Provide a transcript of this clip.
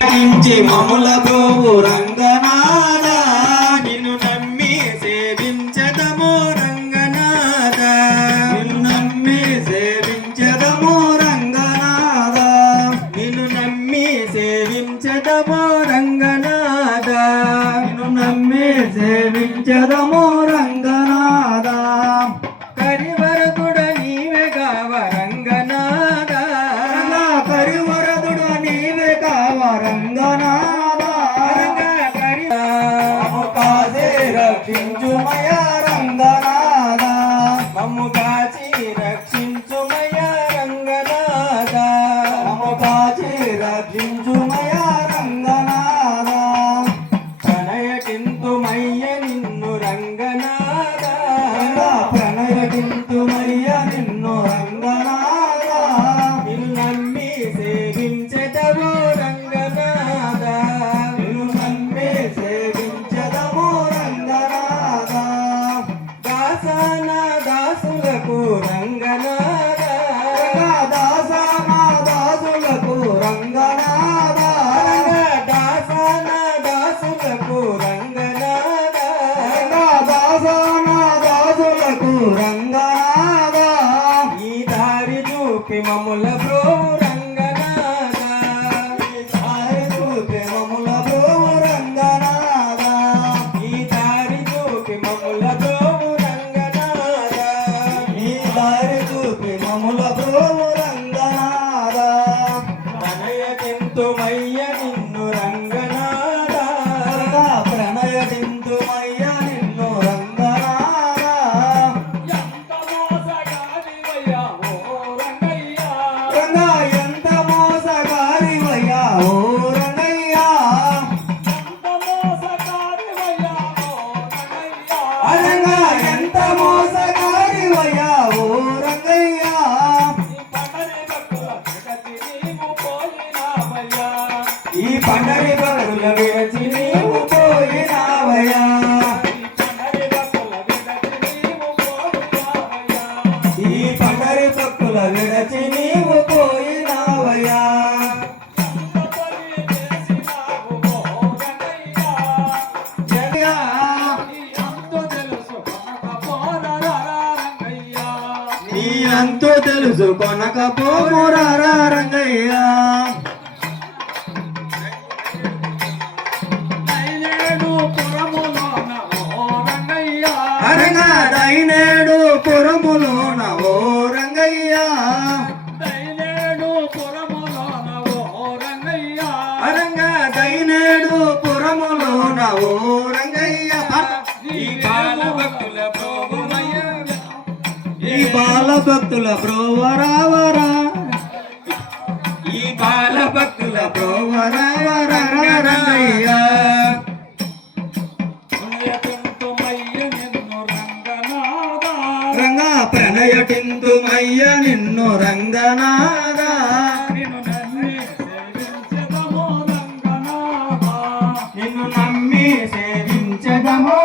మముల బ్రోవు రంగనాథ నిన్ను నమ్మి సేవించదము రంగనాథ నిన్ను నమ్మి సేవించదము రంగనాథ నిన్ను నమ్మి సేవించదము రంగనాథ నిన్ను నమ్మి సేవించదము రంగనాథ కరివరదుడ నీవే కావ రంగనాథ కరివరదుడ నీవే కావ రంగనాథ రక్షించుమయ రంగనాథ మమ్ము కాచి రక్షించుమయ రంగనాథ మమ్ము కాచి రక్షించుమయ రంగనాథ ప్రణయకింతుమయ్య నిన్ను రంగనాథ ప్రణయకింతుమయ్య నిన్ను రంగనాథ నిన్ను నమ్మి సేవించెదము రంగనాథ నిన్ను నమ్మి సేవించెదము రంగనాథ దాసన దాసులకు రంగనాథ దాసన దాసులకు రంగనాథ దాసన దాసులకు రంగనాథ దాసన దాసులకు రంగనాథ ఈ దారి చూపి మమ్ముల బ్రోవు రంగనాథ ఈ దారి చూపి మమ్ముల బ్రోవు రంగనాథ ఈ దారి చూపి మమ్ముల బ్రోవు రంగనాథ ఈ దారి చూపి మమ్ముల బ్రోవు రంగనాథ ప్రణయకింతుమయ్య నిన్ను రంగనాథ ప్రణయకింతుమయ్య నిన్ను రంగనాథ రంగా ఎంత మోసగారివయ్యా ఓ రంగయ్య రంగా ఎంత మోసగారివయ్యా ఓ రంగయ్య ఈ పండరి భక్తుల విడచి నీవు పోయినావయ్యా ఈ పండరి భక్తుల విడచి నీవు పోయినావయ్యా నీ అంతు తెలుసు కొనకపోమురారా రంగయ్య అరంగా దైనేడు పురములోన ఓ రంగయ్య అరంగా దైనేడు పురములోన ఓ రంగయ్య ఈ బాల భక్తుల ప్రోవమయ్య ఈ బాల భక్తుల ప్రోవరావరా ఈ బాల భక్తుల ప్రోవరావరా రంగయ్య రంగా ప్రణయకింతుమయ్య నిన్ను రంగనాథ నిన్ను నమ్మి సేవించదము